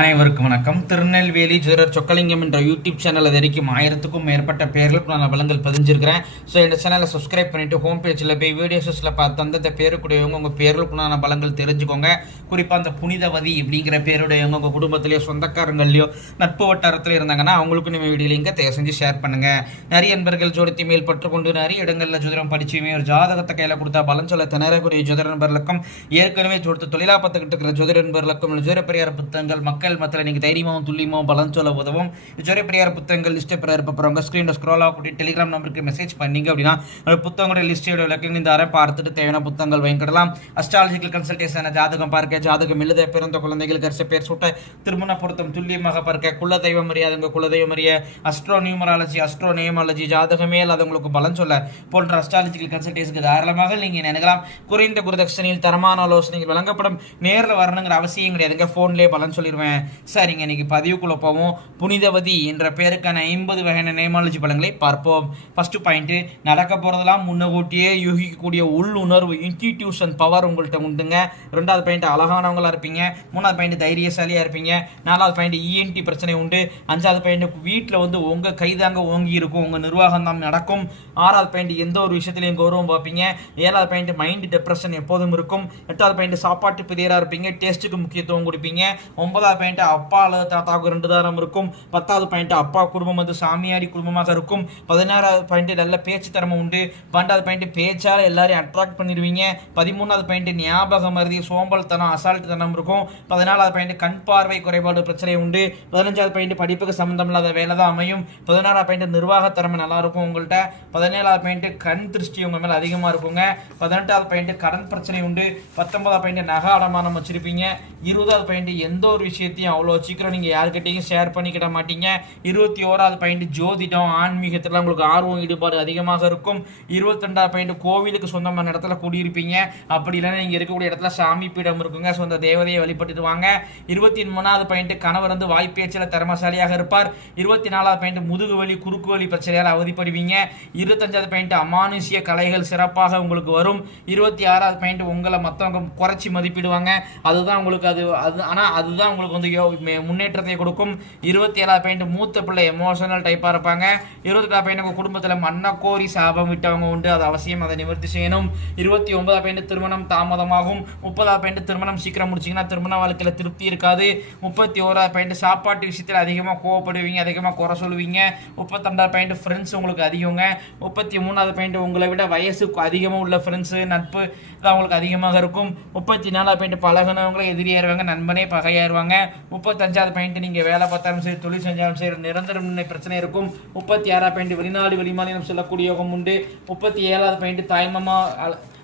அனைவருக்கும் வணக்கம். திருநெல்வேலி ஜோரர் சொக்கலிங்கம் என்ற யூடியூப் சேனல் அது வரைக்கும் ஆயிரத்துக்கும் மேற்பட்ட பேர்களுக்கு நான் வளங்கள் பதிஞ்சிருக்கிறேன். ஸோ இந்த சேனலை சப்ஸ்கிரைப் பண்ணிவிட்டு ஹோம் பேஜில் போய் வீடியோஸில் பார்த்து அந்தந்த பேருக்குடையவங்க உங்கள் பேர்களுக்குண்டான பலங்கள் தெரிஞ்சுக்கோங்க. குறிப்பாக அந்த புனிதவதி அப்படிங்கிற பேருடையவங்க உங்கள் குடும்பத்திலேயோ சொந்தக்காரங்கள்லையோ நட்பு வட்டாரத்தில் இருந்தாங்கன்னா அவங்களுக்கும் நம்ம வீடியோ லிங்கை தயவு செஞ்சு ஷேர் பண்ணுங்கள் நிறைய நண்பர்கள் ஜோடித்தி மேல் பற்றுக்கொண்டு நிறைய இடங்களில் ஜோதிடம் படிச்சுமே ஒரு ஜாதகத்தை கையில் கொடுத்தா பலன் சொல்ல திணறக்கூடிய ஜோதிட நண்பர்களுக்கும் ஏற்கனவே ஜோடித்து தொழிலா பார்த்துக்கிட்டு இருக்கிற ஜோதிட நண்பர்களுக்கும் ஜோதிட பெரியார் புத்தகங்கள் மக்கள் மத்தியில் நீங்கள் தைரியமாகவும் துல்லியமாகவும் பலன் சொல்ல உதவும். ஜோதிட பெரியார் புத்தகங்கள் லிஸ்ட்டை பெற இருப்பவங்க ஸ்க்ரீனில் ஸ்க்ரோல் ஆகக்கூடிய டெலிகிராம் நம்பருக்கு மெசேஜ் பண்ணீங்க அப்படின்னா அந்த புத்தகங்களுடைய லிஸ்ட்டோட விளக்கங்கள் இந்த அரை பார்த்துட்டு தேவையான புத்தகங்கள் வாங்கிக்கிடலாம். அஸ்ட்ராலஜிக்கல் கன்சல்டேஷன் ஜாதகம் பார்க்க ஜாதகம் எழுத பிறந்த குழந்தைகளுக்கு அரிசி பேர் சுட்ட திருமண பொருத்தம் துல்லியமாக பார்க்க குலதெய்வம் அறியாதவங்க குலதெய்வம் அறிய அஸ்ட்ரோ நியூமராலஜி அஸ்ட்ரோ நியமாலஜி ஜாதகமே இல்லாதவங்களுக்கு பலன் சொல்ல போன்ற அஸ்ட்ராலஜிக்கல் கன்சல்டேஷனுக்கு தாராளமாக நீங்கள் நினைக்கலாம் குறைந்த குருதட்சணையில் தரமான ஆலோசனைகள் வழங்கப்படும். நேரில் வரணுங்கிற அவசியம் கிடையாதுங்க. ஃபோன்லேயே பலன் சொல்லிடுவேன் சரிங்க இன்னைக்கு பதிவுக்குள்ள போவோம். புனிதவதி என்ற பெயருக்கான ஐம்பது வகையான நேமாலஜி பலன்களை பார்ப்போம். ஃபர்ஸ்ட் பாயிண்ட் நடக்க போகிறதெல்லாம் முன்னகூட்டியே யூகிக்கக்கூடிய உள்ளுணர்வு இன்ஸ்டிடியூஷன் பவர் உங்கள்கிட்ட உண்டுங்க. ரெண்டாவது பாயிண்ட் அழகானவங்களா இருப்பீங்க. மூணாவது பாயிண்ட் தைரியசாலியாக இருப்பீங்க. நாலாவது பாயிண்ட் இஎன்டி பிரச்சனை உண்டு. அஞ்சாவது பாயிண்ட் வீட்டில் வந்து உங்கள் கைதாங்க ஓங்கி இருக்கும். உங்கள் நிர்வாகம் தான் நடக்கும். ஆறாவது பாயிண்ட் எந்த ஒரு விஷயத்துலையும் கௌரவம் பார்ப்பீங்க ஏழாவது பாயிண்ட் மைண்ட் டெப்ரெஷன் எப்போதும் இருக்கும். எட்டாவது பாயிண்ட் சாப்பாட்டு பிரியராக இருப்பீங்க. டேஸ்ட்டுக்கு முக்கியத்துவம் கொடுப்பீங்க. ஒன்பதாவது பாயிண்ட் அப்பா அல்லது தாத்தாவுக்கு ரெண்டு தாரம் இருக்கும். பத்தாவது பாயிண்ட் அப்பா குடும்பம் வந்து சாமியாரி குடும்பமாக இருக்கும். பதினாறாவது பாயிண்ட் நல்ல பேச்சு திறமை உண்டு. பன்னெண்டாவது பாயிண்ட் பேச்சால் எல்லாரையும் அட்ராக்ட் பண்ணிடுவீங்க. பதிமூணாவது பாயிண்ட் ஞாபகம் மருதி சோம்பல்தனம் அசால்ட் தனம் இருக்கும். பதினாலாவது பாயிண்ட் கண் பார்வை குறைபாடு பிரச்சனை உண்டு. பதினஞ்சாவது பாயிண்ட் படிப்புக்கு சம்மந்தம் இல்லாத வேலை தான் அமையும். பதினாறாவது பாயிண்ட் நிர்வாக திறமை நல்லா இருக்கும் உங்கள்கிட்ட பதினேழாவது பாயிண்ட் கண் திருஷ்டி உங்க மேலே அதிகமாக இருக்குங்க. பதினெட்டாவது பாயிண்ட் கடன் பிரச்சனை உண்டு. பத்தொன்பதாவது பாயிண்ட் நகை அடமானம் வச்சிருப்பீங்க. இருபதாவது பாயிண்ட் எந்த ஒரு விஷயத்தையும் அவ்வளோ சீக்கிரம் நீங்கள் யாருக்கிட்டையும் ஷேர் பண்ணிக்கிட மாட்டீங்க. இருபத்தி ஓராவது பாயிண்ட் ஜோதிடம் ஆன்மீகத்தில் உங்களுக்கு ஆர்வம் ஈடுபாடு அதிகமாக இருக்கும். இருபத்தி ரெண்டாவது பாயிண்ட் கோவிலுக்கு சொந்தமான இடத்துல கூடியிருப்பீங்க. அப்படி இல்லைன்னா நீங்கள் இருக்கக்கூடிய இடத்துல சாமி பீடம் இருக்குங்க. சொந்த தேவதையை வழிபட்டுட்டு வாங்க. இருபத்தி மூணாவது பாயிண்ட் கணவர் வந்து வாய்ப்பேச்சில் திறமசாலியாக இருப்பார். இருபத்தி நாலாவது பாயிண்ட் முதுகு வலி குறுக்கு வலி பிரச்சனையால் அவதிப்படுவீங்க. இருபத்தஞ்சாவது பாயிண்ட் அமானுஷிய கலைகள் சிறப்பாக உங்களுக்கு வரும். இருபத்தி ஆறாவது பாயிண்ட் உங்களை மற்றவங்க குறைச்சி மதிப்பிடுவாங்க. அதுதான் உங்களுக்கு அது அது ஆனால் அதுதான் உங்களுக்கு வந்து முன்னேற்றத்தை கொடுக்கும். இருபத்தி ஏழாவது பாயிண்ட் மூத்த பிள்ளை எமோஷனல் டைப்பாக இருப்பாங்க. இருபத்தெட்டாவது பாயிண்ட் உங்கள் குடும்பத்தில் மன்னக்கோரி சாபம் விட்டவங்க உண்டு. அது அவசியம் அதை நிவர்த்தி செய்யணும். இருபத்தி ஒன்பதாவது பாயிண்ட் திருமணம் தாமதமாகும். முப்பதாவது பாயிண்ட் திருமணம் சீக்கிரம் முடிச்சிங்கன்னா திருமண வாழ்க்கையில் திருப்தி இருக்காது. முப்பத்தி ஓராவது பாயிண்ட் சாப்பாட்டு விஷயத்தில் அதிகமாக கோவப்படுவீங்க அதிகமாக குறை சொல்லுவீங்க. முப்பத்தெண்டாவது பாயிண்ட் ஃப்ரெண்ட்ஸ் உங்களுக்கு அதிகங்க. முப்பத்தி மூணாவது பாயிண்ட் உங்களை விட வயசு அதிகமாக உள்ள ஃப்ரெண்ட்ஸு நட்பு தான் உங்களுக்கு அதிகமாக இருக்கும். முப்பத்தி நாலாவது பாயிண்ட் பழகுனவங்களே எதிரியாயிருவாங்க நண்பனே பகையாயிருவாங்க. முப்பத்தஞ்சாவது பாயிண்ட் நீங்கள் வேலை பார்த்தாலும் சரி தொழில் செஞ்சாலும் சரி நிரந்தரம் பிரச்சனை இருக்கும். முப்பத்தி ஆறாவது பாயிண்ட் வெளிநாடு வெளிமாநிலம் செல்லக்கூடிய யோகம் உண்டு. முப்பத்தி ஏழாவது பாயிண்ட் தாய்மாமா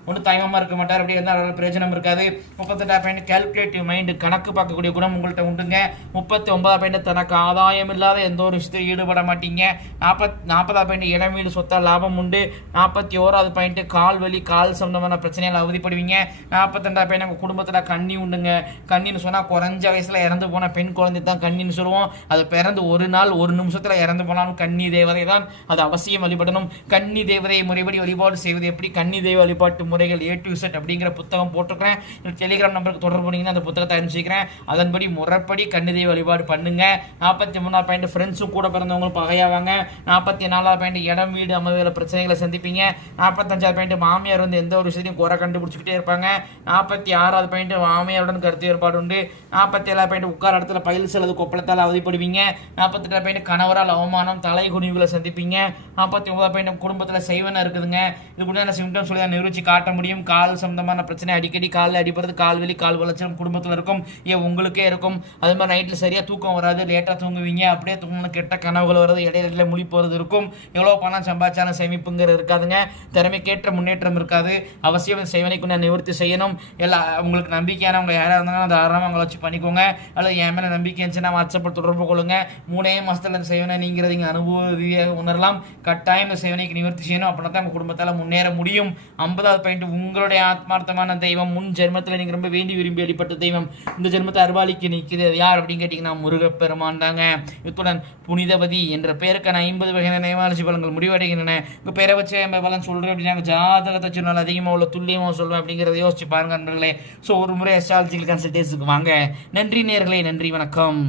ஒன்றும் தாய்மாமா இருக்க மாட்டார். அப்படி இருந்தால் பிரயோஜனம் இருக்காது. முப்பத்தெட்டாவது பாயிண்ட் கால்குலேட்டிவ் மைண்டு கணக்கு பார்க்கக்கூடிய குணம் உங்கள்கிட்ட உண்டுங்க. முப்பத்தி ஒன்பதாவது பாயிண்ட் தனக்கு ஆதாயம் இல்லாத எந்த ஒரு விஷயத்தையும் ஈடுபட மாட்டீங்க. நாற்பத் நாற்பதாவது பாயிண்ட் இடம் வீடு சொத்தா லாபம் உண்டு. நாற்பத்தி ஓராவது பாயிண்ட் கால் வலி கால் சம்பந்தமான பிரச்சனையால் அவதிப்படுவீங்க. நாற்பத்தெண்டாவது பாயிண்ட் உங்கள் குடும்பத்தில் கண்ணி உண்டுங்க. கண்ணின்னு சொன்னால் குறைஞ்ச வயசில் இறந்து போன பெண் குழந்தை தான் கண்ணின்னு சொல்லுவோம். அது பிறந்து ஒரு நாள் ஒரு நிமிஷத்தில் இறந்து போனாலும் கன்னி தேவதை தான் அது அவசியம் வழிபடணும். கன்னி தேவதையை முறைப்படி வழிபாடு செய்வது எப்படி? கன்னி தெய்வ வழிபாட்டு முறைகள் ஏ டு செட் அப்படிங்கிற புத்தகம் போட்டிருக்கிறேன். டெலிகிராம் நம்பருக்கு தொடர்பு பண்ணிங்கன்னா அந்த புத்தகத்தை அனுப்பிச்சிக்கிறேன். அதன்படி முறைப்படி கன்னி வழிபாடு பண்ணுங்க. நாற்பத்தி மூணாவது பாயிண்ட் ஃப்ரெண்ட்ஸும் கூட பிறந்தவங்களும் பகையாவாங்க. நாற்பத்தி நாலாவது பாயிண்ட் இடம் வீடு அமைவில் பிரச்சனைகளை சந்திப்பீங்க. நாற்பத்தஞ்சாவது பாயிண்ட் மாமியார் வந்து எந்த ஒரு விஷயத்தையும் குறை கண்டுபிடிச்சிக்கிட்டே இருப்பாங்க. நாற்பத்தி ஆறாவது பாயிண்ட் மாமியாருடன் கருத்து ஏற்பாடு உண்டு. நாற்பத்தி ஏழாவது பாயிண்ட் உட்கார இடத்துல பயில் செல்லது கொப்பளத்தால் அவதிப்படுவீங்க. நாற்பத்தெட்டாவது பாயிண்ட் கணவரால் அவமானம் தலை குனிவுகளை சந்திப்பீங்க. நாற்பத்தி ஒன்பதாவது பாயிண்ட் குடும்பத்தில் செய்வன இருக்குதுங்க. இது கூட சிம்டம்ஸ் சொல்லி தான் நிரூபிச்சு காட்டு முடியும். கால் சம்பந்தமான பிரச்சனை அடிக்கடி காலில் அடிப்படுறது கால் வலி கால் வளர்ச்சி குடும்பத்தில் இருக்கும். ஏன் உங்களுக்கே இருக்கும். அது மாதிரி நைட்டில் சரியாக தூக்கம் வராது லேட்டாக தூங்குவீங்க. அப்படியே தூங்கணும் கெட்ட கனவுகள் வர்றது இடையில முழி போகிறது இருக்கும். எவ்வளோ பணம் சம்பாதிச்சாலும் சேமிப்புங்கிறது இருக்காதுங்க. திறமைக்கேற்ற முன்னேற்றம் இருக்காது. அவசியம் சேவனைக்கு நான் நிவர்த்தி செய்யணும். எல்லா உங்களுக்கு நம்பிக்கையானவங்க யாராக இருந்தாலும் தாராளமாக அவங்கள வச்சு பண்ணிக்கோங்க. அல்லது என் மேலே நம்பிக்கை இருந்துச்சுன்னா வாட்ஸ்அப்பில் தொடர்பு கொள்ளுங்க. மூணே மாதத்தில் இந்த சேவனை நீங்கிறது இங்கே அனுபவ ரீதியாக உணரலாம். கட்டாயம் இந்த சேவனைக்கு நிவர்த்தி செய்யணும். அப்படின்னா தான் உங்கள் குடும்பத்தால் முன்னேற முடியும். ஐம்பதாவது பயன் பாயிண்ட் உங்களுடைய ஆத்மார்த்தமான தெய்வம் முன் ஜென்மத்தில் நீங்கள் ரொம்ப வேண்டி விரும்பி அடிப்பட்ட தெய்வம் இந்த ஜென்மத்தை அருவாளிக்கு நிற்கிறது. யார் அப்படின்னு கேட்டிங்கன்னா முருகப்பெருமான் தாங்க. இத்துடன் புனிதபதி என்ற பெயருக்கான ஐம்பது வகையான நேவாலஜி பலன்கள் முடிவடைகின்றன. உங்கள் பேரை வச்சு பலன் சொல்கிறேன் அப்படின்னா ஜாதகத்தை சொன்னால் அதிகமாக உள்ள துல்லியமாக சொல்வேன் அப்படிங்கிறத யோசிச்சு பாருங்க நண்பர்களே. ஸோ ஒரு முறை அஸ்ட்ராலஜிக்கல் கன்சல்டேஷனுக்கு வாங்க. நன்றி நேர்களே நன்றி வணக்கம்.